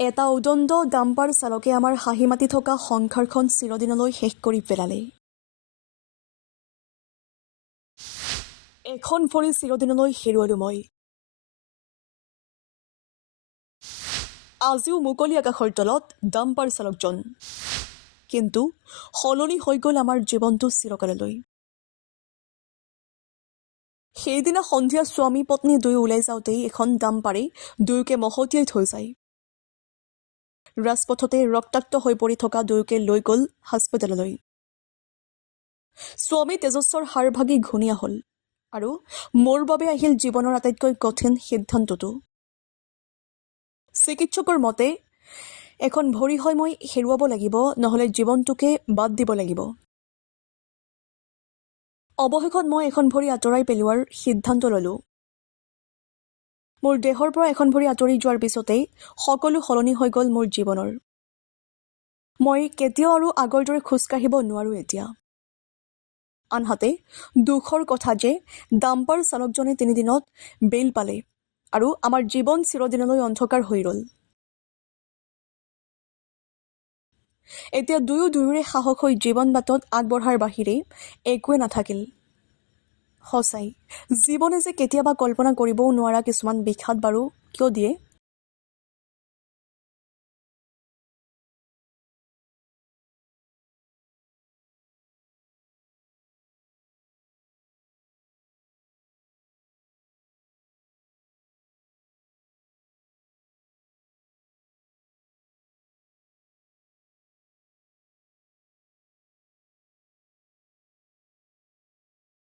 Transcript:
এটা উদণ্ড ডাম্পাৰ চালকে আমাৰ হাঁহি মাতি থকা সংসাৰখন চিৰদিনলৈ শেষ কৰি পেলালে। এখন ভৰি চিৰদিনলৈ হেৰুৱালো মই। আজিও মুকলি আকাশৰ তলত ডাম্পাৰ চালকজন, কিন্তু সলনি হৈ গ'ল আমাৰ জীৱনটো চিৰকাললৈ। সেইদিনা সন্ধিয়া স্বামী পত্নী দুয়ো ওলাই যাওঁতেই এখন ডাম্পাৰে দুয়োকে মহতিয়াই থৈ যায়। ৰাজপথতে ৰক্তাক্ত হৈ পৰি থকা দুয়োকে লৈ গ'ল হাস্পতাললৈ। স্বামী তেজস্বৰ হাড় ভাগি ঘূণীয়া হ'ল আৰু মোৰ বাবে আহিল জীৱনৰ আটাইতকৈ কঠিন সিদ্ধান্তটো। চিকিৎসকৰ মতে এখন ভৰি হয় মই হেৰুৱাব লাগিব, নহ'লে জীৱনটোকে বাদ দিব লাগিব। অৱশেষত মই এখন ভৰি আঁতৰাই পেলোৱাৰ সিদ্ধান্ত ল'লোঁ। মোৰ দেহৰ পৰা এখন ভৰি আঁতৰি যোৱাৰ পিছতেই সকলো সলনি হৈ গ'ল মোৰ জীৱনৰ। মই কেতিয়াও আৰু আগৰ দৰে খোজকাঢ়িব নোৱাৰোঁ এতিয়া। আনহাতে দুখৰ কথা যে ডাম্পাৰ চালকজনে 3 দিনত বেইল পালে আৰু আমাৰ জীৱন চিৰদিনলৈ অন্ধকাৰ হৈ ৰ'ল। এতিয়া দুয়োৰে সাহস হৈ জীৱন বাটত আগবঢ়াৰ বাহিৰে একোৱে নাথাকিল। সঁচাই জীৱনে যে কেতিয়াবা কল্পনা কৰিবও নোৱাৰা কিছুমান বিষাদ বাৰু কিয় দিয়ে।